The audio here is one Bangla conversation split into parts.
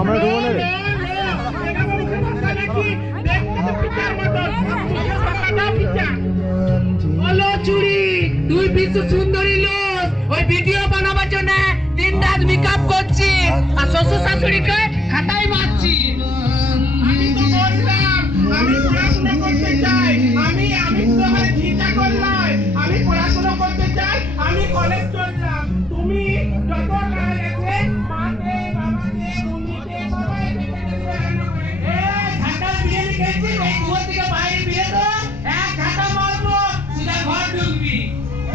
আমরা ঢুকবো না রে। হলো চুরি, তুই বিশ্ব সুন্দরী লোক, ওই ভিডিও বানাবার জন্য দিন রাত মেকআপ করছি আর শ্বশুর শাশুড়িকে খাতায় মারছি। আমি তো বললাম আমি পড়াশোনা করতে চাই, আমি তো মানে চিন্তা করলাম আমি পড়াশোনা করতে চাই, আমি কলেজ চললাম। তুমি যত কাজ আছে মাকে বাবাকে মুনিকে সবাই ঘাটা বিয়ে লিখেছি, এই কুয়ো থেকে বাইরে বিয়ে তো এক ঘাটা মারবো, সিধা ঘর ঢুকবি।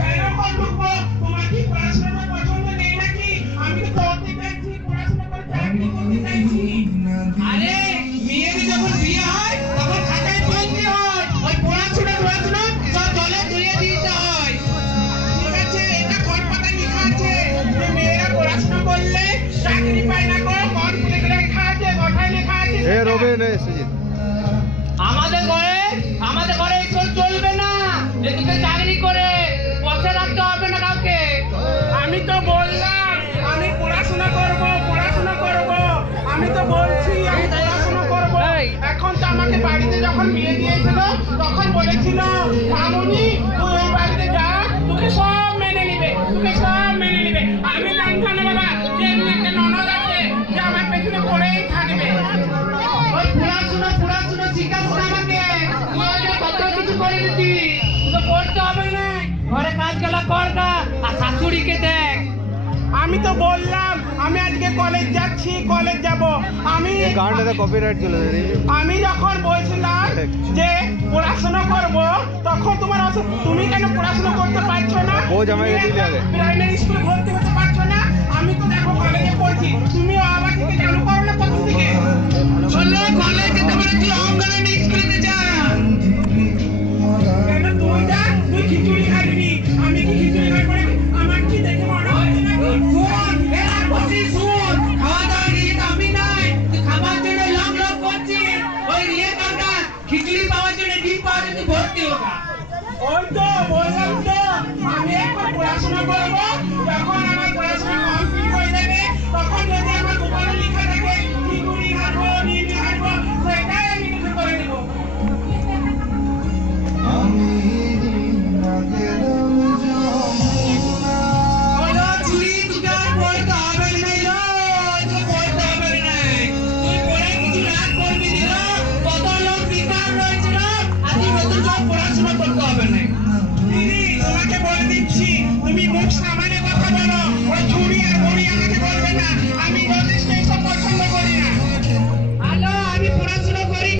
এরকম ঢুকবো। তোমার কি পড়াশোনা পছন্দ নেই নাকি? আমি তো পড়তে চাইছি, পড়াশোনা করে চাকরি করতে চাইছি। আরে মেয়েদের যখন বিয়ে হয় তখন খাতায় বলতে হয়, ওই পড়াশোনা সব জলে ধুয়ে দিতে হয়। ঠিক আছে, এটা কোন পাতা লেখা আছে যে মেয়েরা পড়াশোনা করলে চাকরি পায় না? কোন লেখা আছে? কথায় লেখা আছে। এ রবে নে সুজিত। আমাদের ঘরে স্কুল চলবে না, এদিকে চাকরি করে বসে রাখতে হবে না কাউকে। আমি তো বললাম আমি পড়াশোনা করব, আমি তো বলছি আমি পড়াশোনা করব। এখন তো আমাকে বাড়িতে যখন বিয়ে দিয়েছিল তখন বলেছিল মামুনি তুই ওই বাড়িতে যা, তোকে সব মেনে নিবে। আমি জানতাম না বাবা যে এমনি একটা ননদ আছে যে আমার পেছনে পড়েই থাকবে। ওই পড়াশোনা শিখাবো না আমাকে, কত কিছু করে দিতি, তোকে পড়তে হবে না, ঘরে কাজ গেলা কর না, আর শাশুড়িকে দেখ। আমি তো বললাম আমি আজকে কলেজ যাচ্ছি, কলেজ যাব। গানটাতে কপিরাইট চলে যাবে। আমি যখন বলছিলাম যে পড়াশোনা করব তখন তুমি কেন পড়াশোনা করতে পারছো না? ও জামাই দিলে আগে প্রাইমারি স্কুলে ভর্তি হতে পারছো না? আমি তো দেখো কলেজে পড়ছি, তুমিও আমার থেকে চালু করো না প্রথম থেকে। চলো কলেজে তোমরা কি অঙ্গনে স্কুলে যা। কেন তুই যা, তুই খিচুড়ি খাবি, আমি কি খিচুড়ি খাই পড়ে? আমার কি দেখে মনে হচ্ছে নাকি? শোন, এরা বসি শোন, খাওয়া দাওয়া নিয়ে আমি নাই, তুই খাবার জন্য লং করছিস। ওই রিয়ে কাকা খিচুড়ি পাওয়ার জন্য ডিম পাওয়ার জন্য ভর্তি হোক। ওই তো বললাম তো আমি এখন পড়াশোনা করবো, যখন